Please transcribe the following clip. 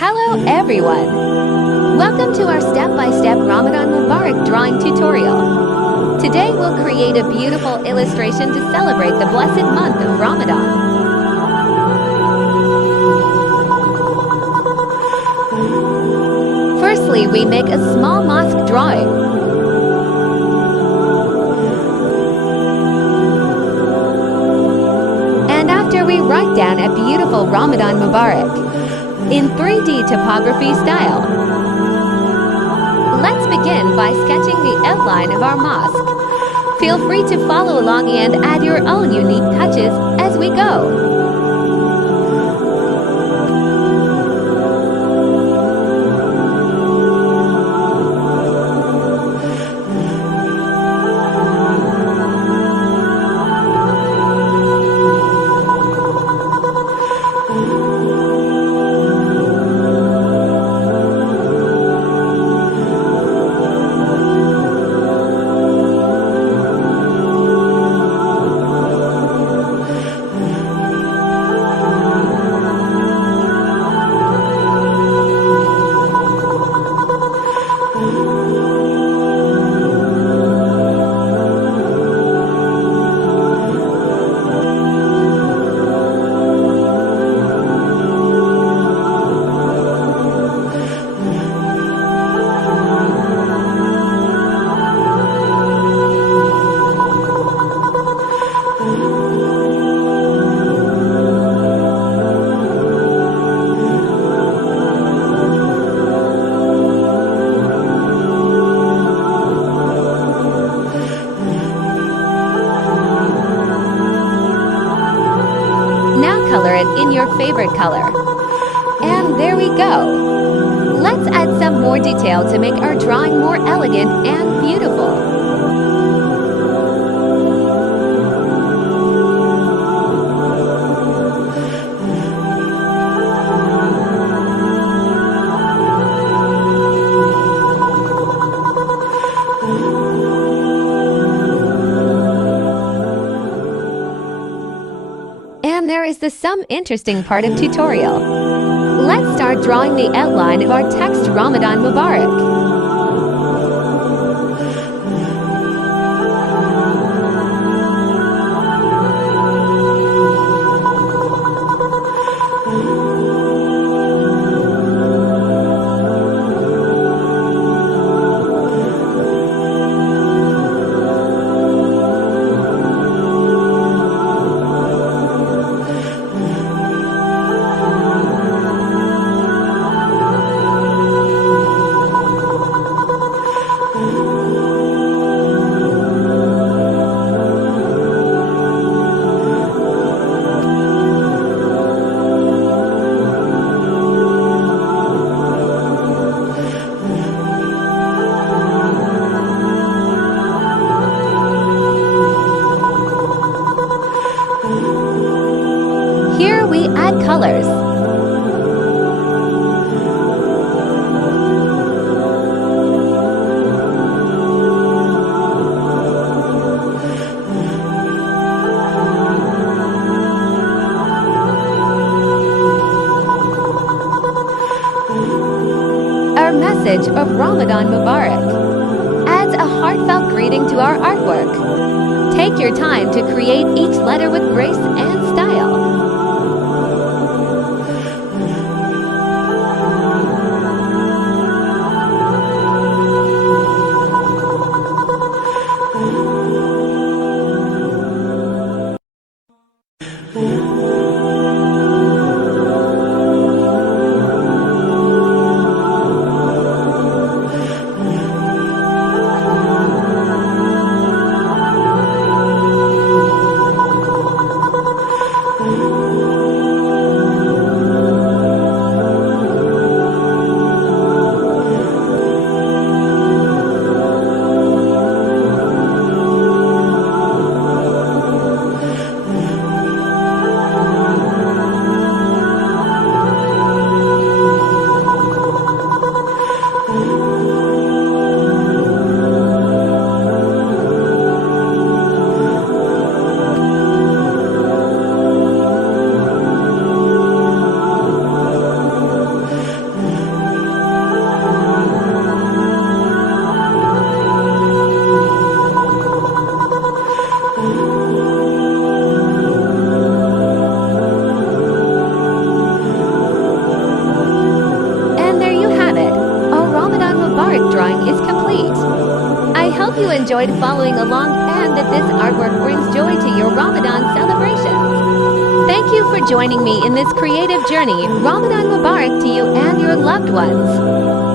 Hello everyone! Welcome to our step-by-step Ramadan Mubarak drawing tutorial. Today we'll create a beautiful illustration to celebrate the blessed month of Ramadan. Firstly, we make a small mosque drawing. And after we write down a beautiful Ramadan Mubarak in 3D topography style. Let's begin by sketching the outline of our mosque. Feel free to follow along and add your own unique touches as we go. Color it in your favorite color. And there we go. Let's add some more detail to make our drawing more elegant and beautiful. And there is some interesting part of tutorial. Let's start drawing the outline of our text Ramadan Mubarak. Here we add colors. Our message of Ramadan Mubarak adds a heartfelt greeting to our artwork. Take your time to create each letter with grace and style. you enjoyed following along and that this artwork brings joy to your Ramadan celebrations. Thank you for joining me in this creative journey. Ramadan Mubarak to you and your loved ones.